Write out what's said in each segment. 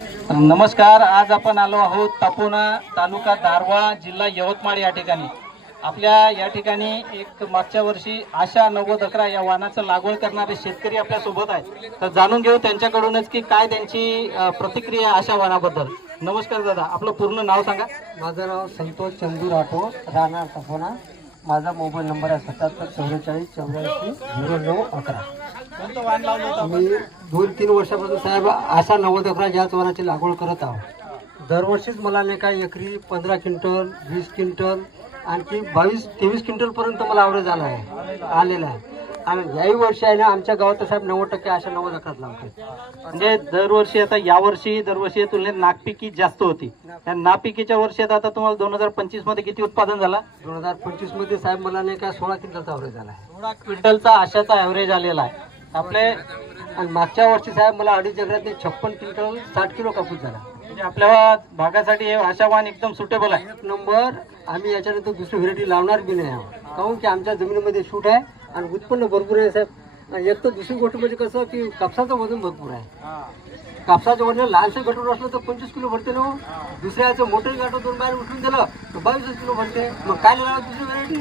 नमस्कार. आज आपण आलो आहोत तापोना तालुका दारव्हा जिल्हा यवतमाळ या ठिकाणी. आपल्या या ठिकाणी एक मागच्या वर्षी आशा 9011 या वाहनाचं लागवड करणारे शेतकरी आपल्या सोबत आहेत. तर जाणून घेऊ त्यांच्याकडूनच की काय त्यांची प्रतिक्रिया आशा वाहनाबद्दल. नमस्कार दादा, आपलं पूर्ण नाव सांगा. माझं नाव संतोष चंदू राठोड, राहणार तापोना. माझा मोबाईल नंबर आहे 7744840911. कोणतं वाहन लावलं होतं? मी 2-3 वर्षापासून साहेब आशा 9011 याच वाहनाची लागवड करत आहोत. दरवर्षीच मला नाही काय एकरी 15 क्विंटल 20 क्विंटल आणखी 22-23 क्विंटलपर्यंत मला ॲव्हरेज आलेला आहे. आणि याही वर्षी आहे ना आमच्या गावात साहेब 90% आशा 9011 लावतात. म्हणजे दरवर्षी आता यावर्षी दरवर्षी तुलनेत नागपिकी जास्त होती. त्या नापिकीच्या वर्षात आता तुम्हाला 2025 मध्ये किती उत्पादन झाला? 2025 मध्ये साहेब मला नाही काय 16 क्विंटलचा ॲव्हरेज आला आहे. 16 क्विंटलचा आशाचा ॲव्हरेज आलेला आहे आपले. आणि मागच्या वर्षी साहेब मला 2.5 एकरात 56 क्विंटल 60 किलो कापूस झाला. म्हणजे आपल्या भागासाठी हे आशा वाहन एकदम सुटेबल आहे. एक नंबर. आम्ही याच्यानंतर दुसरी व्हेरायटी लावणार बी नाही आहोत, काहून की आमच्या जमिनीमध्ये सूट आहे आणि उत्पन्न भरपूर आहे साहेब. एक तर दुसरी गोष्ट म्हणजे कसं की कापसाचं वजन भरपूर आहे. कापसाचं वजन लहानसं गटून असलं तर 25 किलो भरते ना. दुसऱ्याचं मोठं गाठो 2 बाहेर उठून दिलं तर 22 किलो भरते. मग काय लावा दुसरी व्हेरायटी?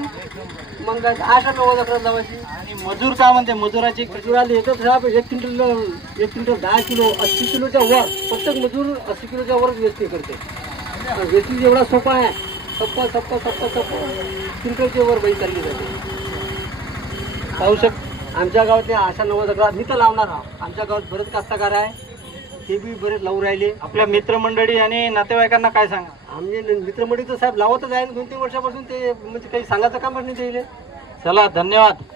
मग काय आशा 9011 लावायची. आणि मजूर काय म्हणते? मजुराची मजुराला येतात साहेब 1 क्विंटल 10 किलो 80 किलोच्या वर. प्रत्येक मजूर 80 किलोच्या वरच वेचणी करते. वेचणी एवढा सोपा आहे. सप्पा क्विंटलच्या वर बाई चालली जाते. पाहू आमच्या गावातले आशा 9011 मी तर लावणार आहोत. आमच्या गावात बरेच कास्तकार आहे, ते बी बरेच लावून राहिले. आपल्या मित्रमंडळी आणि नातेवाईकांना काय सांगा? आमचे मित्रमंडळी तर साहेब लावतच आहे 2-3 वर्षापासून. ते म्हणजे काही सांगायचं कामच नाही. चला, धन्यवाद.